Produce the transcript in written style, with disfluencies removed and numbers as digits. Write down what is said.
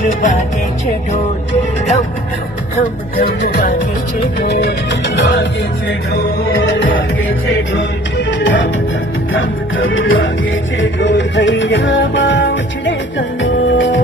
ढोल वागे छे ढोल धम धम धम धम वागे छे ढोल वागे छे ढोल वागे छे ढोल धम धम धम धम वागे छे ढोल भैया उछळे कलोल